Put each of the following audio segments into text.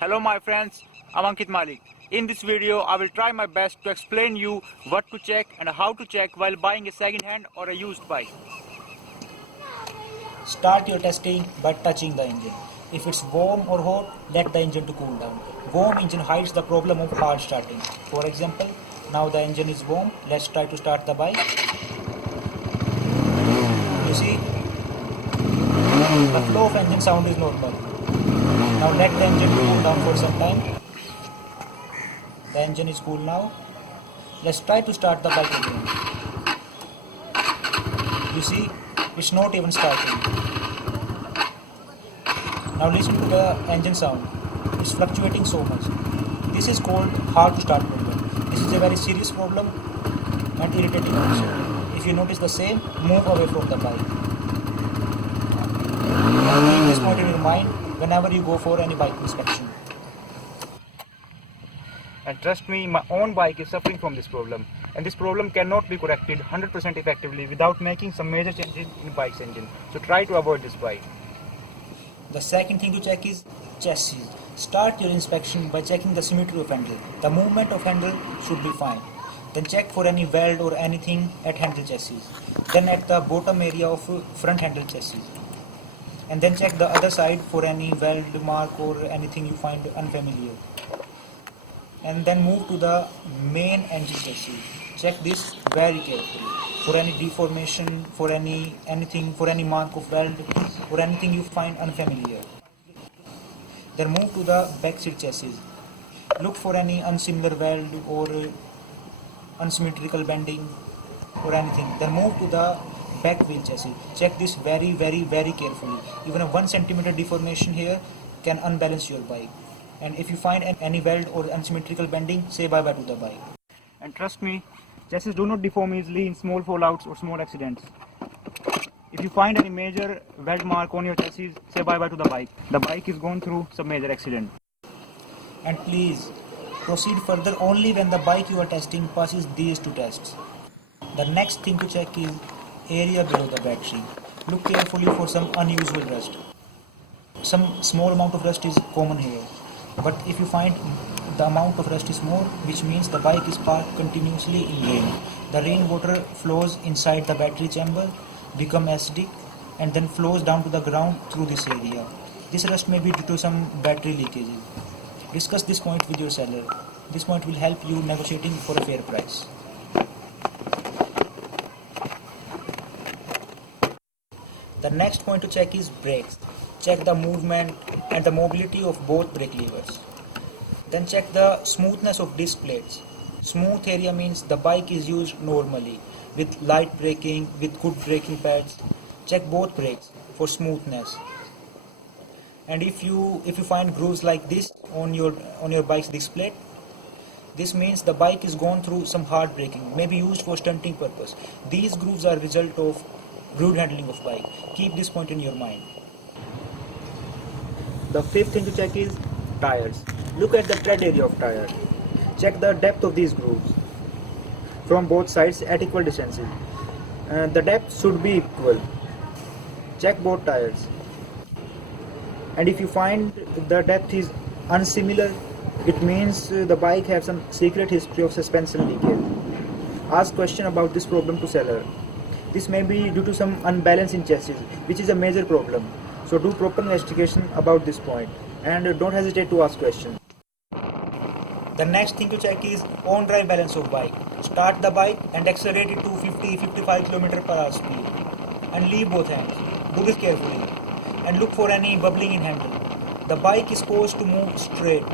Hello my friends, I'm Ankit Malik. In this video, I will try my best to explain you what to check and how to check while buying a second hand or a used bike. Start your testing by touching the engine. If it's warm or hot, let the engine to cool down. Warm engine hides the problem of hard starting. For example, now the engine is warm. Let's try to start the bike. You see, the flow of engine sound is normal. Now let the engine cool down for some time. The engine is cool now. Let's try to start the bike again. You see, it's not even starting. Now listen to the engine sound. It's fluctuating so much. This is called hard to start problem. This is a very serious problem and irritating also. If you notice the same, move away from the bike. Keep this point in your mind whenever you go for any bike inspection. And trust me, my own bike is suffering from this problem. And this problem cannot be corrected 100% effectively without making some major changes in bike's engine. So try to avoid this bike. The second thing to check is chassis. Start your inspection by checking the symmetry of handle. The movement of handle should be fine. Then check for any weld or anything at handle chassis. Then at the bottom area of front handle chassis. And then check the other side for any weld mark or anything you find unfamiliar. And then move to the main engine chassis. Check this very carefully for any deformation, for anything, for any mark of weld or anything you find unfamiliar. Then move to the back seat chassis. Look for any unsimilar weld or unsymmetrical bending or anything. Then move to the back wheel chassis. Check this very carefully. Even a 1 centimeter deformation here can unbalance your bike. And if you find any weld or unsymmetrical bending, say bye bye to the bike. And trust me, chassis do not deform easily in small fallouts or small accidents. If you find any major weld mark on your chassis, say bye bye to the bike. The bike is going through some major accident. And please proceed further only when the bike you are testing passes these two tests. The next thing to check is area below the battery. Look carefully for some unusual rust. Some small amount of rust is common here. But if you find the amount of rust is more, which means the bike is parked continuously in rain. The rainwater flows inside the battery chamber, become acidic, and then flows down to the ground through this area. This rust may be due to some battery leakages. Discuss this point with your seller. This point will help you negotiating for a fair price. The next point to check is brakes. Check the movement and the mobility of both brake levers. Then check the smoothness of disc plates. Smooth area means the bike is used normally, with light braking, with good braking pads. Check both brakes for smoothness. And if you find grooves like this on your bike's disc plate, this means the bike is gone through some hard braking, maybe used for stunting purpose. These grooves are result of rude handling of bike. Keep this point in your mind. The fifth thing to check is tires. Look at the tread area of tire. Check the depth of these grooves from both sides at equal distances. The depth should be equal. Check both tires. And if you find the depth is unsimilar, it means the bike has some secret history of suspension leakage. Ask question about this problem to seller. This may be due to some unbalance in chassis, which is a major problem. So do proper investigation about this point and don't hesitate to ask questions. The next thing to check is on-drive balance of bike. Start the bike and accelerate it to 50-55 km per hour speed and leave both hands. Do this carefully and look for any bubbling in handle. The bike is supposed to move straight,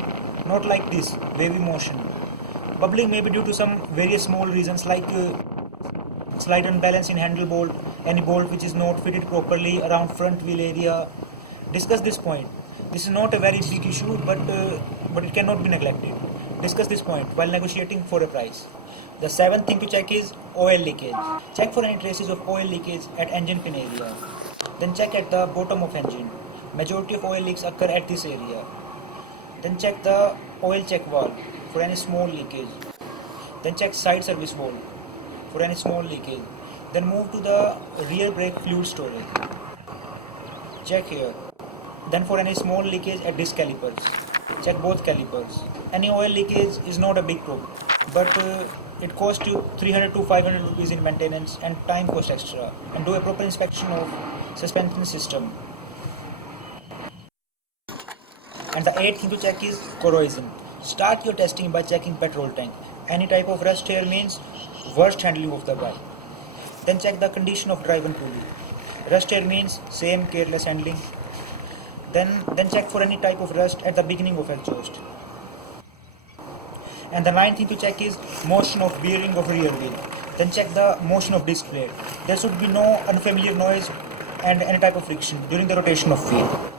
not like this, wavy motion. Bubbling may be due to some various small reasons like slight unbalance in handle bolt, any bolt which is not fitted properly around front wheel area. Discuss this point. This is not a very big issue, but it cannot be neglected. Discuss this point while negotiating for a price. The seventh thing to check is oil leakage. Check for any traces of oil leakage at engine pin area. Then check at the bottom of engine. Majority of oil leaks occur at this area. Then check the oil check valve for any small leakage. Then check side service valve for any small leakage. Then move to the rear brake fluid storage. Check here. Then for any small leakage at disc calipers. Check both calipers. Any oil leakage is not a big problem, but it costs you 300 to 500 rupees in maintenance and time cost extra. And do a proper inspection of suspension system. And the eighth thing to check is corrosion. Start your testing by checking petrol tank. Any type of rust here means worst handling of the bike. Then check the condition of drive and pulley. Rust here means same careless handling. Then check for any type of rust at the beginning of exhaust. And the ninth thing to check is motion of bearing of rear wheel. Then check the motion of disc plate. There should be no unfamiliar noise and any type of friction during the rotation of wheel.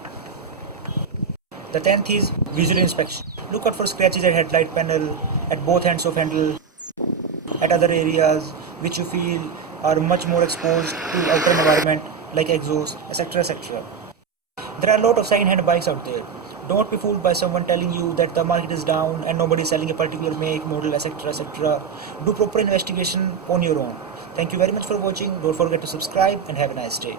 The 10th is visual inspection. Look out for scratches at headlight panel, at both ends of handle, at other areas which you feel are much more exposed to outer environment like exhaust, etc. etc. There are a lot of second-hand bikes out there. Don't be fooled by someone telling you that the market is down and nobody is selling a particular make, model, etc. etc. Do proper investigation on your own. Thank you very much for watching. Don't forget to subscribe and have a nice day.